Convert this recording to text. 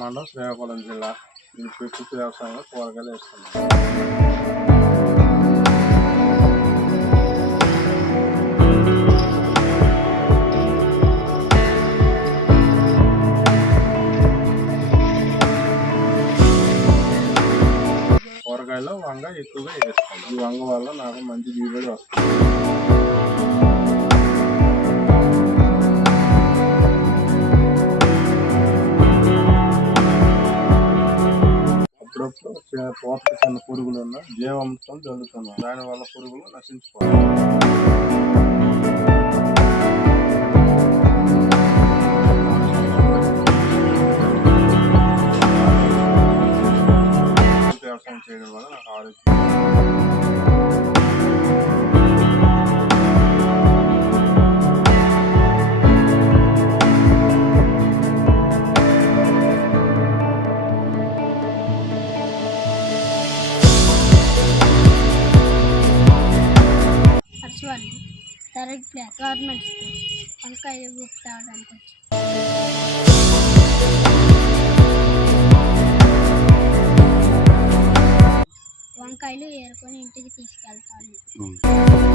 మండలం శ్రీకాకుళం జిల్లా. ఈ ప్రకృతి వ్యవసాయంలో కూరగాయలు వేస్తున్నాం కూరగాయలో వంగ ఎక్కువగా వేస్తాం ఈ వంగ వల్ల నాకు మంచి దిగుబడి వస్తుంది. అప్పుడప్పుడు పోషకమైన పురుగులు ఉన్న జీవామృతం జల్లుతున్నాం దానివల్ల పురుగులు నశించుకోవాలి వ్యవసాయం చేయడం వల్ల నాకు ఆరోగ్యం Harshavardhan third class government school వంకాయ బుక్ తాగడానికి వచ్చి. వంకాయలు ఏరుకొని ఇంటికి తీసుకెళ్తాను.